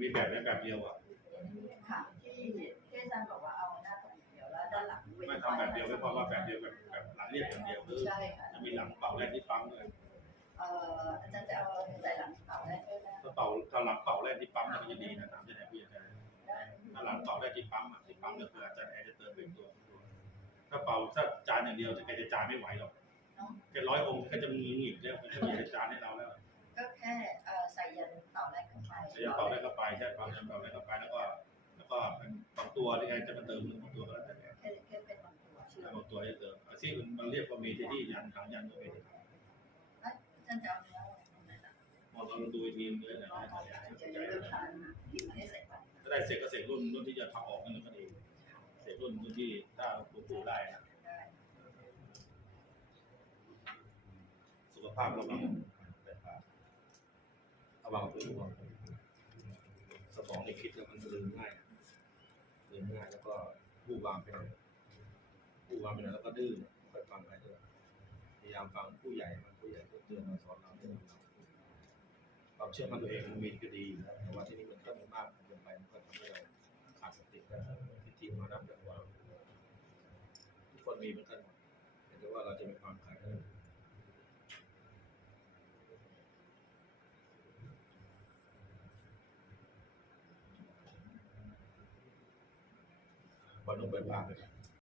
มีแบบนี้แบบเดียวอะค่ะที่ที่อาจารย์บอกว่าเอาหน้าตรงเดียวแล้วด้านหลังไม่ทำแบบเดียวไม่พอว่าแบบเดียวแบบแบบหลังเรียบอย่างเดียวคือใช่ค่ะจะมีหลังเป่าแรกที่ปั๊มเลยเอ่ออาจารย์จะเอาใส่หลังเป่าได้ด้วยนะถ้าเป่าถ้าหลังเป่าแรกที่ปั๊มเนี่ยมันจะดีนะถามจะไหนพี่อาจารย์ได้ถ้าหลังเป่าแรกที่ปั๊มอะที่ปั๊มก็คืออาจารย์แอร์จะเติมเป็นตัวถ้าเป่าถ้าจานอย่างเดียวจะแกจะจานไม่ไหวหรอกเนาะแกร้อยองค์ก็จะมีหงิบแล้ว ใช่เป่ายันเป่าแรกเข้าไปแล้วก็ แล้วก็เป็นบางตัวที่แกจะมาเติมบางตัวก็แล้วแต่แกแค่แค่เป็นบางตัวเชื่อแล้วบางตัวจะเติมอาชีพมันเรียกว่ามีที่ที่ยันหางยันก็มีแล้วอาจารย์จะเอาเนื้อตรงไหนล่ะมองเราดูอีกทีนึงเลยนะลองเอาจะจะเลือกทานที่ไม่ได้ใส่ไปถ้าได้เสร็จก็เสร็จรุ่นรุ่นที่จะทำออกนั่นก็ดีเสร็จรุ่นรุ่นที่ถ้าปูปูได้นะได้สุขภาพเราบ้างแต่ว่าระวังตัวระวัง สมองในคิดแล้วมันลืมง่ายลืมง่ายแล้วก็ผู้วางไปเลยผู้วางไปเลยแล้วก็ดื้อคอยฟังใครด้วยพยายามฟังผู้ใหญ่มันผู้ใหญ่ก็เตือนเราสอนเราเตือนเราความเชื่อมันตัวเองมันมีก็ดีแต่ว่าที่นี่มันก็มีมากเกินไปมันก็ทำให้เราขาดสติทิฏฐิมานับแบบว่าทุกคนมีเหมือนกันหมดแต่ว่าเราจะมีความขายได้ para não beber.